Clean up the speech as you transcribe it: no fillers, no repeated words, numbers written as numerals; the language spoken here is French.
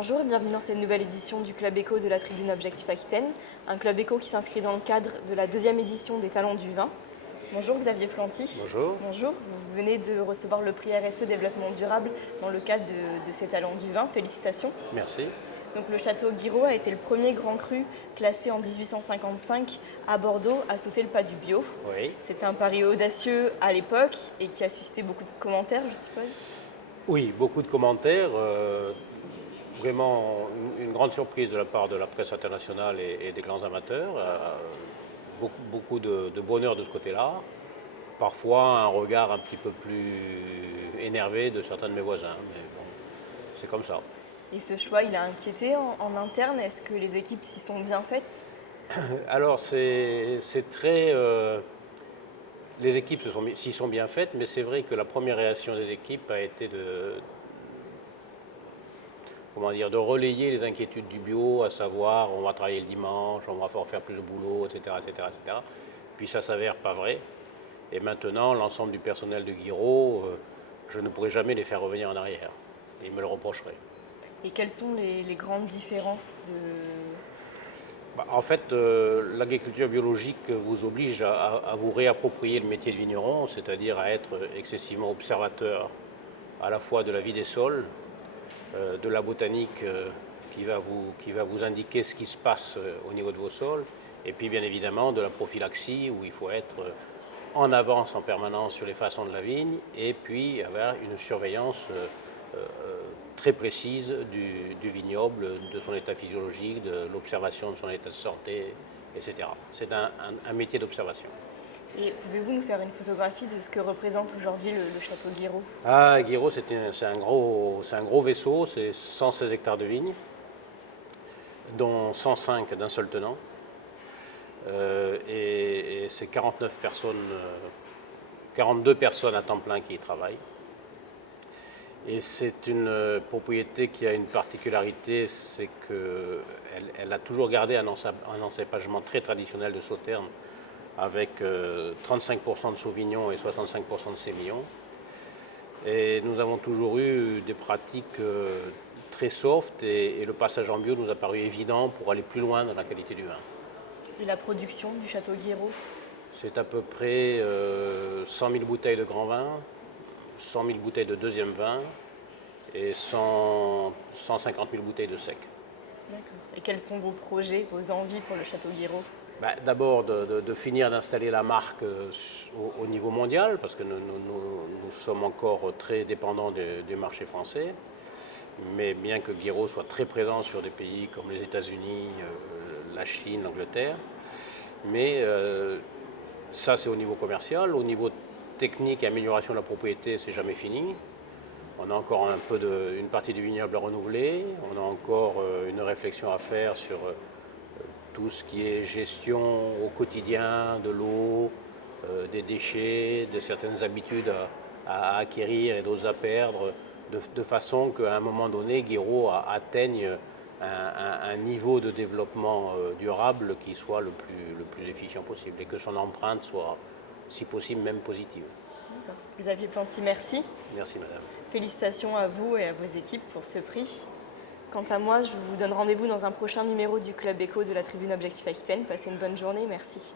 Bonjour et bienvenue dans cette nouvelle édition du Club Éco de la Tribune Objectif Aquitaine, un club éco qui s'inscrit dans le cadre de la deuxième édition des Talents du Vin. Bonjour Xavier Planty. Bonjour. Bonjour, vous venez de recevoir le prix RSE Développement Durable dans le cadre de ces Talents du Vin, félicitations. Merci. Donc, le château Guiraud a été le premier grand cru classé en 1855 à Bordeaux à sauter le pas du bio. Oui. C'était un pari audacieux à l'époque et qui a suscité beaucoup de commentaires, je suppose. Oui, beaucoup de commentaires. Vraiment une grande surprise de la part de la presse internationale et des grands amateurs. Beaucoup de bonheur de ce côté-là. Parfois un regard un petit peu plus énervé de certains de mes voisins. Mais bon, c'est comme ça. Et ce choix, il a inquiété en interne. Est-ce que les équipes s'y sont bien faites? Alors c'est très... les équipes s'y sont bien faites, mais c'est vrai que la première réaction des équipes a été de relayer les inquiétudes du bio, à savoir on va travailler le dimanche, on va faire plus de boulot, etc., etc., etc. Puis ça s'avère pas vrai. Et maintenant, l'ensemble du personnel de Guiraud, je ne pourrai jamais les faire revenir en arrière. Ils me le reprocheraient. Et quelles sont les grandes différences En fait, l'agriculture biologique vous oblige à vous réapproprier le métier de vigneron, c'est-à-dire à être excessivement observateur à la fois de la vie des sols, de la botanique qui va vous indiquer ce qui se passe au niveau de vos sols, et puis bien évidemment de la prophylaxie où il faut être en avance en permanence sur les façons de la vigne, et puis avoir une surveillance très précise du vignoble, de son état physiologique, de l'observation de son état de santé, etc. C'est un métier d'observation. Et pouvez-vous nous faire une photographie de ce que représente aujourd'hui le château Guiraud? Ah, Guiraud, c'est un gros vaisseau, c'est 116 hectares de vignes, dont 105 d'un seul tenant. Et c'est 42 personnes à temps plein qui y travaillent. Et c'est une propriété qui a une particularité, c'est qu'elle a toujours gardé un encépagement très traditionnel de Sauternes, avec 35% de Sauvignon et 65% de Sémillon. Et nous avons toujours eu des pratiques très soft, et le passage en bio nous a paru évident pour aller plus loin dans la qualité du vin. Et la production du château Guiraud? C'est à peu près 100 000 bouteilles de grand vin, 100 000 bouteilles de deuxième vin et 150 000 bouteilles de sec. D'accord. Et quels sont vos projets, vos envies pour le château Guiraud? D'abord de finir d'installer la marque au niveau mondial, parce que nous sommes encore très dépendants du marché français, mais bien que Guiraud soit très présent sur des pays comme les États-Unis, la Chine, l'Angleterre. Mais ça, c'est au niveau commercial. Au niveau technique et amélioration de la propriété, c'est jamais fini. On a encore une partie du vignoble à renouveler. On a encore une réflexion à faire sur tout ce qui est gestion au quotidien de l'eau, des déchets, de certaines habitudes à acquérir et d'autres à perdre, de façon qu'à un moment donné, Guiraud atteigne un niveau de développement durable qui soit le plus efficient possible et que son empreinte soit, si possible, même positive. Xavier Planty, merci. Merci madame. Félicitations à vous et à vos équipes pour ce prix. Quant à moi, je vous donne rendez-vous dans un prochain numéro du Club Éco de la Tribune Objectif Aquitaine. Passez une bonne journée, merci.